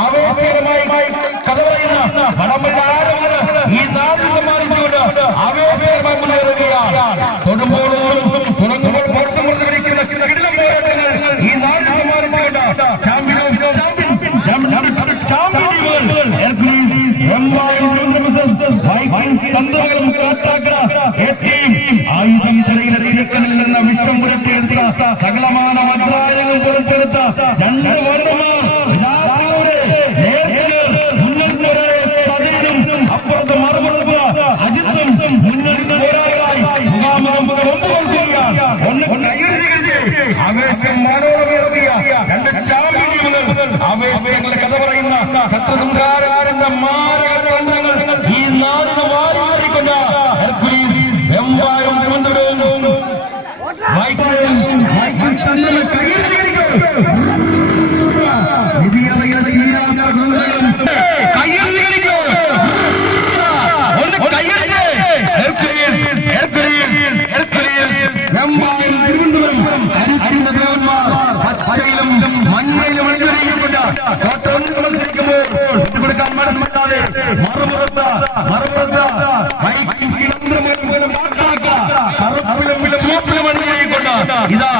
ആവേശകരമായി കഥ പറയുന്ന വടംവലി ആരവങ്ങൾ ഈ നാടിന് സമ്മാനിച്ചുകൊണ്ട് ആവേശകരമായി മുന്നേറുകയാണ്. തൊടുമ്പോഴും തുടങ്ങുമ്പോൾ പുറത്തു മുറിഞ്ഞിരിക്കുന്ന കിടിലം പോരാട്ടങ്ങൾ ഈ നാടിന് സമ്മാനിച്ചുകൊണ്ട് ചന്ദ്രകളും കാട്ടാക്കട ആയുധം കരയിലെത്തിയക്കനിൽ നിന്ന് വിഷം പുരട്ടിയെടുത്ത സകലമാന മന്ത്രാലയങ്ങൾ പുറത്തെടുത്ത രണ്ട് വർണ്ണമാർ അപ്പുറത്ത് മറുപുറത്ത് അജിത്തും മുന്നണി പോരാളികളായി മുഖാമുഖം കൊമ്പുകൊള്ളുകയാണ്. ഒന്ന് ആവേശം മാനോളമേറിയ രണ്ട് ചാമ്പ്യന്മാർ ആവേശങ്ങളുടെ കഥ പറയുന്ന ഛത്രസംഹാരത്തിന്റെ മാരക തന്ത്രങ്ങൾ ഈ നാടിന് വാരിക്കൊണ്ട് വെമ്പായും മഞ്ഞയിലും അണിഞ്ഞിരിക്കുന്നുണ്ട്. കൊടുക്കാൻ മനസ്സിലാതെ മറുപുറത്ത് ചുവപ്പിലും അണിഞ്ഞിരിക്കൊണ്ട് ഇതാ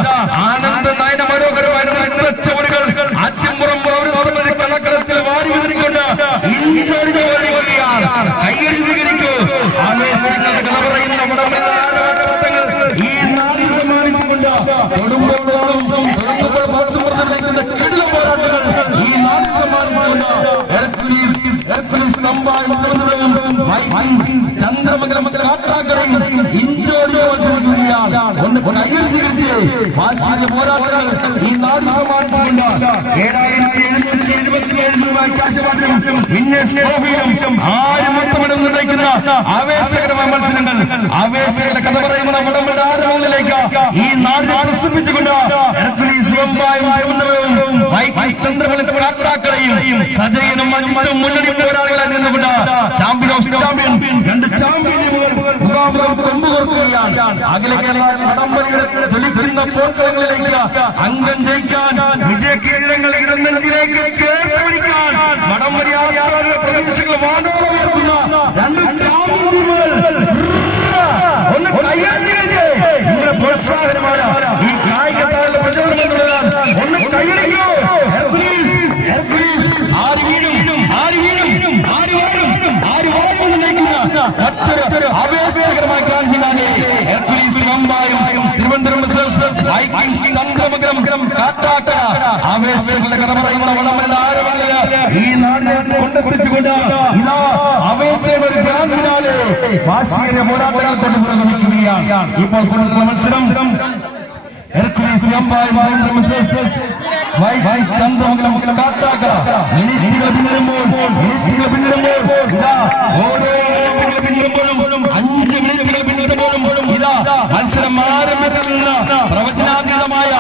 ആനന്ദ നയന മനോഹരമായ അറ്റുംപുറം കളക്കളത്തിൽ വാരി വിതറിക്കൊണ്ട് ഇഞ്ചോടിച്ച് ഓടിക്കുകയാണ്. കൈയടി സ്വീകരിക്കൂ. ആവേശങ്ങളുടെ കഥ പറയുന്ന ഈ നാടിന് സമ്മാനിച്ചുകൊണ്ട് തൊടുമ്പോഴോളം കിടിലം പോരാട്ടങ്ങൾ ഈ നാടിന് സമ്മാനിച്ചുകൊണ്ട് ചന്ദ്രമംഗലം കാട്ടാക്കടയും ഇഞ്ചോടിയോ മത്സരിക്കുകയാണ്. ഒന്ന് കയ്യിൽ സ്വീകരിച്ച് വാശിയുടെ പോരാട്ടങ്ങൾ ഈ നാടിന് സമ്മാനിച്ചുകൊണ്ട് 7,777 രൂപ കാശുപാത്രം വിന്നേഴ്സ് ട്രോഫിയിലും 6 മുത്തമിടം നിർണ്ണയിക്കുന്ന ആവേശകരമായ മത്സരങ്ങൾ ആവേശകരുടെ കഥ പറയുന്ന വടംവലി ആരവങ്ങളിലേക്ക് ഈ നാടിനെ പ്രസിദ്ധിച്ചുകൊണ്ട് ചന്ദ്രമംഗലത്തെ കാട്ടാക്കടയും സജയനും അജിത്തും മുന്നണി പോരാളികളായി നിന്നുകൊണ്ട് ചാമ്പ്യൻ ഓഫ് ചാമ്പ്യൻ രണ്ട് ചാമ്പ്യന്മാർ കൊമ്പുകോർക്കുകയാണ്. അഖില കേരള വടംവലിയുടെ ജ്വലിക്കുന്ന പോർക്കളങ്ങളിലേക്ക് അംഗം ജയിക്കാൻ വിജയ കിരീടങ്ങൾ ഇടനെഞ്ചിലേക്ക് ചേർത്ത് പിടിക്കാൻ വടംവലി ആചാര്യ പ്രതീക്ഷകൾ വാനോളമുയർത്തുന്ന രണ്ട് ചാമ്പ്യന്മാർ ഒന്ന് കയ്യാളിയെ നിങ്ങളുടെ പ്രോത്സാഹനമാണ് ഈ കായിക താര പ്രചോദനം തുടരാൻ ഒന്ന് കയ്യടിക്കൂ. മറ്റൊരു ആവേശകരമായ ക്രാന്തിനാണ് ചന്ദ്രമംഗലം കാട്ടാക്കട ആവേശങ്ങളുടെ കഥ പറയുന്ന വടംവലി ആരവങ്ങളില് ഈ നാടിനെ കൊണ്ടെത്തിച്ചുകൊണ്ട് ഇതാ ആവേശയുടെ ക്രാന്തിനാല് വാശിയേറിയ പോരാട്ടങ്ങൾ കൊണ്ട് പുറകുവിക്കുകയാണ്. ഇപ്പോൾ കൊണ്ടുള്ള മത്സരം ചന്ദ്രമംഗലം കാട്ടാക്കട മിനിറ്റുകൾ പിന്നിടുമ്പോൾ പിന്നിടുമ്പോഴും 5 മിനിറ്റുകൾ പിന്നിടുമ്പോഴും ഇതാ മത്സരം ആരംഭിച്ചിട്ടുള്ള പ്രവചനാതീതമായ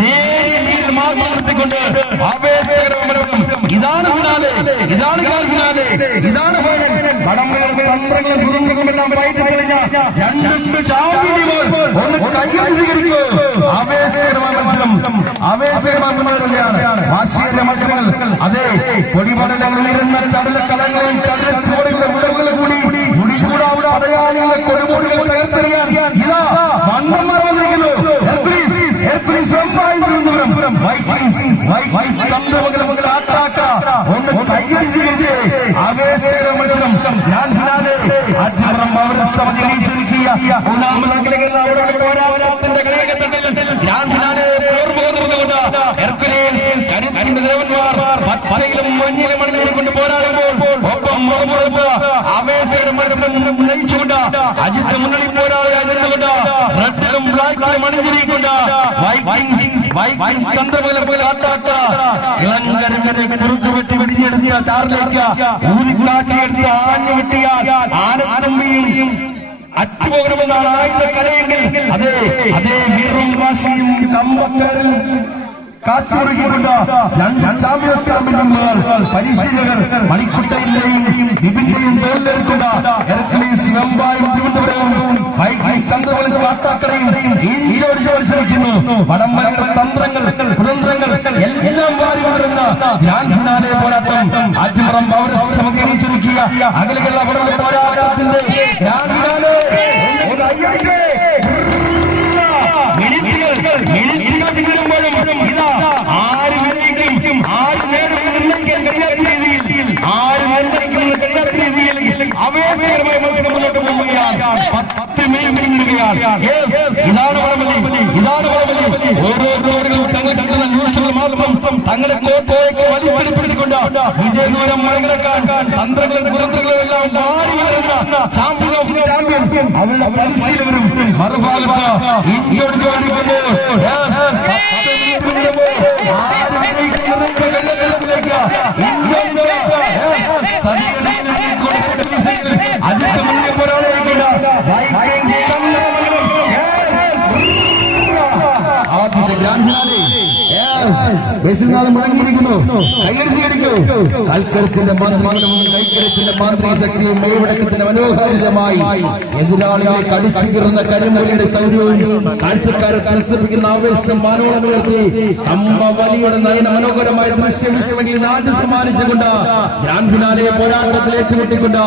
നേരിയ മാർഗം നടത്തിക്കൊണ്ട് ആവേശകരമായ ഇതാണ് ഫിനാലെ, ഇതാണ് ഫിനാലെ, ഇതാണ് വടംവലിയുടെ തന്ത്രങ്ങളും കുറുമ്പുകളുമെല്ലാം പയറ്റി കഴിഞ്ഞ രണ്ട് ചാമ്പ്യന്മാർ ഒന്ന് കയ്യിൽ സ്വീകരിക്കൂ. ആവേശകരമായ മത്സരം ആവേശകരമായി മുന്നേറുകയാണ്. വാശിയേറിയ മത്സരങ്ങൾ അതേ കൊടിമടലങ്ങൾ ഉയരുന്ന ചടലക്കലങ്ങളിൽ ചടലച്ചോറിന്റെ വിടവുകൾ കൂടി മുടികൂടാവുന്ന അടയാളികളെ കൊടുമുടികൾ തകർത്തെറിയാൻ ഇതാ വണ്ണന്മാർ വന്നിരിക്കുന്നു. ചന്ദ്രമംഗലം ഒന്ന് കയ്യിൽ സ്വീകരിച്ച് ആവേശകര മത്സരം ഞാൻ ഫിനാലെ അധ്യപുറം പൗരസമിതി ജയിച്ചൊരുക്കിയ പോരാട്ടത്തിന്റെ കളയകത്തട്ടിൽ ഞാൻ ഫിനാലെ ഓർമ്മകൊണ്ട് ദേവന്മാർ പച്ചയിലും മഞ്ഞിലും മണിക്കൊണ്ട് പോരാടുമ്പോൾ ഒപ്പം മുറമുറപ്പ് ആവേശകര മത്സരം നയിച്ചുകൊണ്ട് അജിത്ത് മുന്നണി പോരാളിയായി നിന്നുകൊണ്ട് റെഡിലും ബ്ലാക്കിലും അണിഞ്ഞിരിക്കൊണ്ട് ചന്ദ്രമംഗലം കാട്ടാക്കട ഇളങ്കരങ്ങനെ കുറുക്കുവെട്ടി വെടിഞ്ഞെടുത്തിയ ചാറിലേക്ക് ഊരിക്കാച്ചിയെടുത്ത് ആഞ്ഞു വെട്ടിയാൽ ആനത്തമ്പിയും അറ്റുപോകണമെന്നാണ് ആയുധ കലയെങ്കിൽ അതേ വീറും വാശിയും കമ്പക്കാരും കാത്തുകൊടുക്കിക്കൊണ്ട് രണ്ട് ചാമ്പ്യന്മാർ പരിശീലകർ മണിക്കുട്ടയിന്റെയും വിപിന്റെയും തോലിലേർക്കൊണ്ട് വെമ്പായും ചന്ദ്രമംഗലം കാട്ടാക്കടയും ഇഞ്ചോടിച്ച് മത്സരിക്കുന്നു. വടംവലിയുടെ തന്ത്രങ്ങൾ എല്ലാം വാരി വളരുന്ന ഗ്രാൻഡ് ഫിനാലെ പോരാട്ടം ആറ്റുപുറം പൗരസഭ ചുരുക്കിയ അഖില കേരള പോരാട്ടത്തിന്റെ ഗ്രാൻഡ് ഫിനാലെ മിനിറ്റുകൾ പിന്നിടുമ്പോഴും ഇതാ ആര് വിജയിക്കും ആര് നേടും നിർണ്ണയിക്കാൻ കഴിയാത്ത രീതിയിൽ ആര് നിർണ്ണയിക്കുന്ന കഴിയാത്ത രീതിയിൽ അവേശകരമായ മത്സരം മുന്നോട്ട് പോവുകയാണ്. 10 മിനിറ്റ് പിന്നിടുകയാണ്. ഇതാണ് വടംവലി, ഇതാണ് വടംവലി. ഓരോ ജോഡികളും തങ്ങൾ കിട്ടുന്ന ന്യൂസുകൾ മാത്രം തങ്ങളുടെ കോട്ടയിലേക്ക് വലിപ്പിടിപ്പിച്ചുകൊണ്ട് വിജയദൂരം മറികടക്കാൻ തന്ത്രങ്ങളും കുതന്ത്രങ്ങളും എല്ലാം മാറി വരുന്ന ചാമ്പ്യൻ ഓഫ് ചാമ്പ്യൻ അവരുടെ പരിശീലകരും മറുഭാഗത്ത് ഇന്ത്യയോട് ചോദിക്കുമ്പോൾ അജിത്ത് മുന്നേ പോരാളിയായിട്ടുണ്ട്. മുടങ്ങിയിരിക്കുന്നു. കൈയടിച്ചിരിക്കൂ. കൽക്കരത്തിന്റെ കൈക്കരത്തിന്റെ മാന്ത്രിക ശക്തിയും മേവടക്കത്തിന്റെ മനോഹാരിതമായി എതിരാളികളെ കടിച്ചു കീറുന്ന കരിമ്പുലിയുടെ ശൗര്യവും കാഴ്ചക്കാരെ മത്സരിപ്പിക്കുന്ന ആവേശം മാനോളമുയർത്തി അമ്പവലിയുടെ നയന മനോഹരമായ ദൃശ്യവിഷ്ണമെങ്കിൽ നാട്ടിൽ സമ്മാനിച്ചുകൊണ്ട് ഗ്രാൻഡ് ഫിനാലെ പോരാട്ടത്തിൽ ഏറ്റുമുട്ടിക്കൊണ്ട്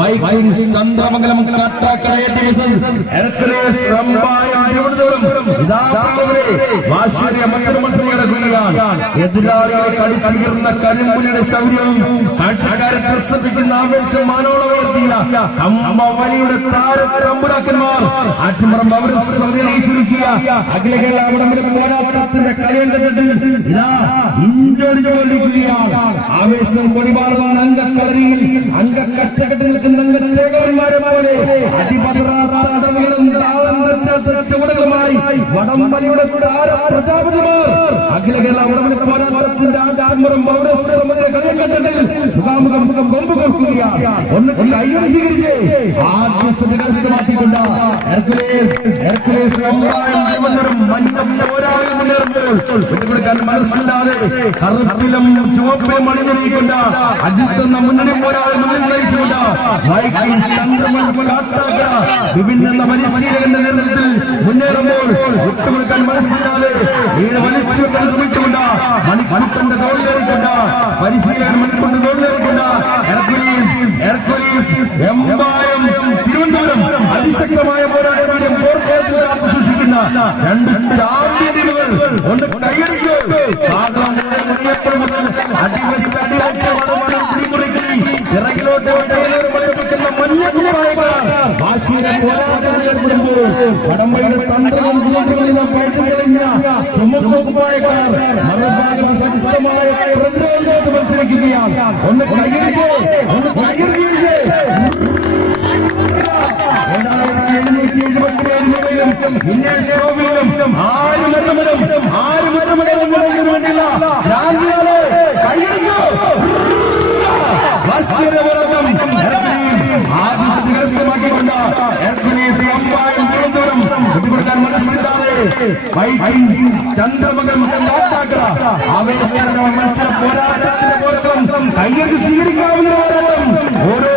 വൈക്കിംഗ്സ് ചന്ദ്രമംഗലം കാട്ടാക്കട മറ്റൊരു മത്സരം നടക്കുകയാണ്. എതിരാളികളെ കടിച്ചുകീറുന്ന കരിമ്പുലിയുടെ ശൗര്യവും കാഴ്ചക്കാരെ പ്രസരിപ്പിക്കുന്ന ആവേശം മാനോളമുയർത്തിയ അമ്പവലിയുടെ താരത്തമ്പുരാക്കന്മാർ ആറ്റുപുറം പൗരസഭയെ ചുരുക്കിയ അഖില കേരള വടംവലി പോരാട്ടത്തിന്റെ കളിയങ്കത്തിൽ ഇതാ ഇഞ്ചോടിച്ചോടിക്കുകയാണ്. ആവേശം കൊടിമാറുന്ന അംഗക്കളരിയിൽ അംഗക്കച്ചകെട്ടി നിൽക്കുന്ന അംഗച്ചേകന്മാരെ പോലെ അതിപതറാത്തടവുകളും ചുവടുകളുമായി വടംവലിയുടെ പ്രജാപതിമാർ അഖില കേരള വടംവലി പോരാട്ടത്തിന്റെ ആറ്റുപുറം പൗരസഭയുടെ കളിയങ്കത്തിൽ മുഖാമുഖം കൊമ്പ് കോർക്കുകയാണ്. ഒന്ന് കൈയ്യോട് സ്വീകരിച്ച് ആദ്യ കരസ്ഥമാക്കിക്കൊണ്ട് മുന്നേറുമ്പോൾ മനസ്സില്ലാതെ കറുപ്പിലും ചുവപ്പിലും അണിഞ്ഞിരിക്കൊണ്ട് അജിത്ത് എന്ന മുന്നണി പോരാളി മുന്നിൽ നയിച്ചുകൊണ്ട് വിഭിന്ന പരിശീലകന്റെ നേതൃത്വത്തിൽ മുന്നേറുമ്പോൾ വിട്ടുകൊടുക്കാൻ മനസ്സില്ലാതെ വീട് വലിച്ചു വിട്ടുകൊണ്ട് മണിക്കണ്ഠന്റെ തോളിലേറിക്കൊണ്ട് പരിശീലകൻ മണിക്കൊണ്ട് തോളിലേറിക്കൊണ്ട് എമ്പായം തിരുവനന്തപുരം അതിശക്തമായ പോരാട്ടം പോർക്കത്തിൽ കാത്തു സൂക്ഷിക്കുന്ന രണ്ട് ചാമ്പ്യൻ ടീമുകൾ ഒന്ന് കൈയടിക്കൂ. മുതൽ അടിവെച്ച് ഇറങ്ങിലോട്ട് പഠിപ്പിക്കുന്ന മഞ്ഞക്കുപ്പായക്കാർ വാശിയുടെ പോരാട്ടം ഏർപ്പെടുമ്പോൾ വടംവലിയുടെ തന്ത്രവും കുതന്ത്രങ്ങളിൽ നാം പയറ്റി കഴിഞ്ഞ ചുമക്കുപ്പായക്കാർ മറുഭാഗം ശക്തമായ പ്രതിരോധത്തിലോട്ട് മത്സരിക്കുകയാണ്. ഒന്ന് കൈയടിക്കൂ, ഒന്ന് കൈയടിച്ച് 1777 വിന്നേഴ്സ് ട്രോഫിയിലും ആര് മറ്റമരം വേണ്ടില്ല കൈയടിക്കൂ. ആദ്യ കരസ്ഥമാക്കിക്കൊണ്ട് അമ്പായം തിരുവനന്തപുരം വിട്ടുകൊടുക്കാൻ മനസ്സിലാതെ ചന്ദ്രമംഗലം കാട്ടാക്കട ആവേശകരമായ മത്സര പോരാട്ടത്തിന്റെ പോരാട്ടം കൈയ്യടി സ്വീകരിക്കാവുന്ന പോരാട്ടം ഓരോ